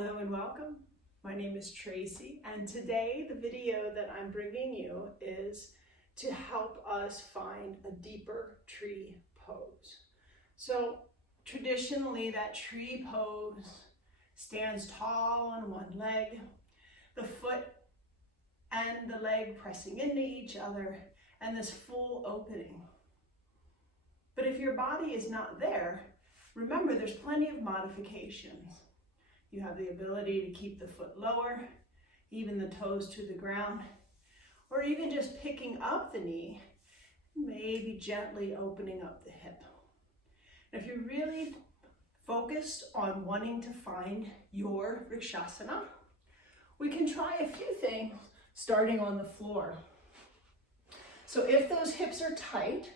Hello and welcome. My name is Tracy, and today the video that I'm bringing you is to help us find a deeper tree pose. So traditionally that tree pose stands tall on one leg, the foot and the leg pressing into each other, and this full opening. But if your body is not there, remember there's plenty of modifications. You have the ability to keep the foot lower, even the toes to the ground, or even just picking up the knee, maybe gently opening up the hip. And if you're really focused on wanting to find your Vrikshasana, we can try a few things starting on the floor. So if those hips are tight,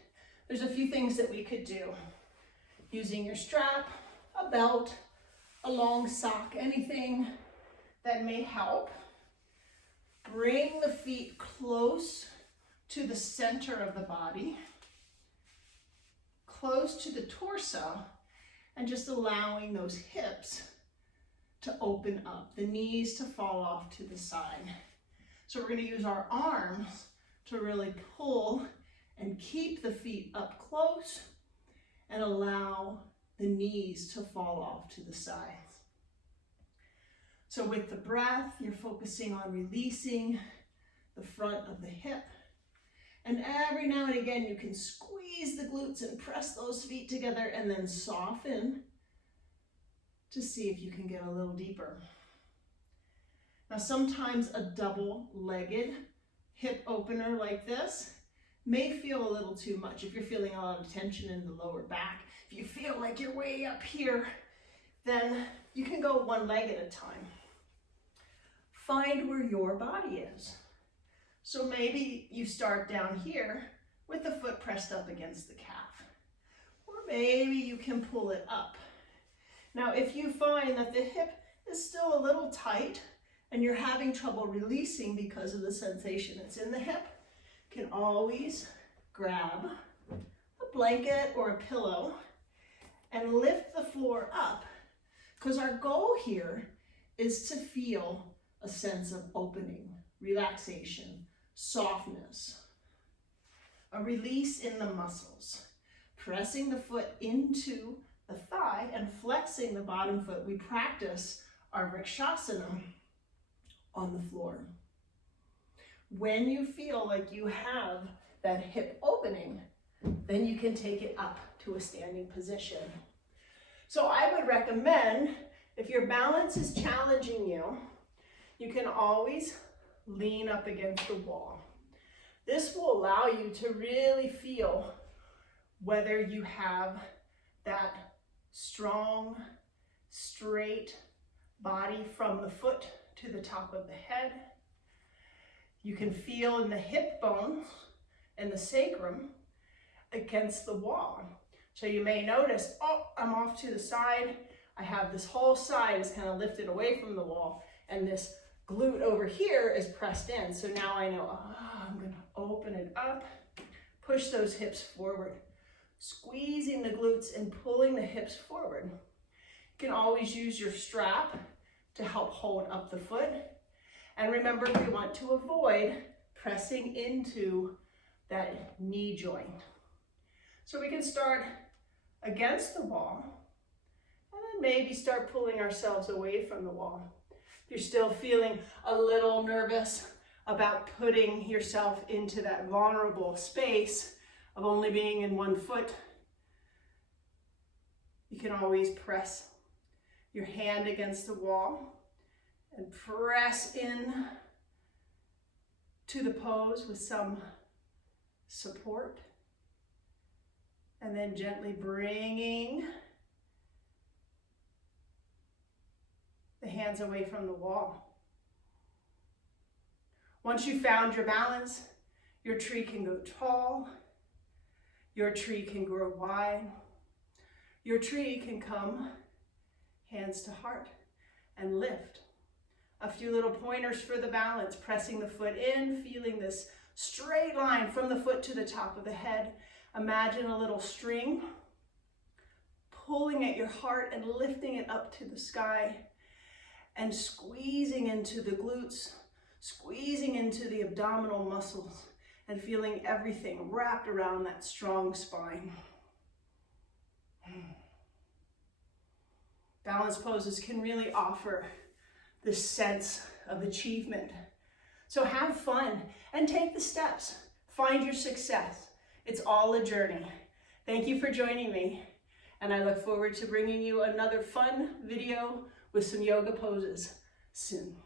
there's a few things that we could do. Using your strap, a belt, a long sock, anything that may help. Bring the feet close to the center of the body, close to the torso, and just allowing those hips to open up, the knees to fall off to the side. So we're going to use our arms to really pull and keep the feet up close and allow the knees to fall off to the sides. So with the breath, you're focusing on releasing the front of the hip. And every now and again, you can squeeze the glutes and press those feet together and then soften to see if you can get a little deeper. Now, sometimes a double-legged hip opener like this may feel a little too much. If you're feeling a lot of tension in the lower back, if you feel like you're way up here, then you can go one leg at a time. Find where your body is. So maybe you start down here with the foot pressed up against the calf. Or maybe you can pull it up. Now, if you find that the hip is still a little tight and you're having trouble releasing because of the sensation that's in the hip, you can always grab a blanket or a pillow and lift the floor up, because our goal here is to feel a sense of opening, relaxation, softness, a release in the muscles, pressing the foot into the thigh and flexing the bottom foot. We practice our Vrikshasana on the floor. When you feel like you have that hip opening, then you can take it up to a standing position. So I would recommend, if your balance is challenging you, you can always lean up against the wall. This will allow you to really feel whether you have that strong, straight body from the foot to the top of the head. You can feel in the hip bones and the sacrum against the wall. So you may notice, oh, I'm off to the side. I have this whole side is kind of lifted away from the wall, and this glute over here is pressed in. So now I know, I'm going to open it up, push those hips forward, squeezing the glutes and pulling the hips forward. You can always use your strap to help hold up the foot. And remember, we want to avoid pressing into that knee joint. So we can start against the wall and then maybe start pulling ourselves away from the wall. If you're still feeling a little nervous about putting yourself into that vulnerable space of only being in one foot, you can always press your hand against the wall and press in to the pose with some support. And then gently bringing the hands away from the wall. Once you've found your balance, your tree can go tall, your tree can grow wide, your tree can come hands to heart and lift. A few little pointers for the balance, pressing the foot in, feeling this straight line from the foot to the top of the head. Imagine a little string pulling at your heart and lifting it up to the sky. and squeezing into the glutes, squeezing into the abdominal muscles, and feeling everything wrapped around that strong spine. Balance poses can really offer this sense of achievement. So have fun and take the steps. Find your success. It's all a journey. Thank you for joining me, and I look forward to bringing you another fun video with some yoga poses soon.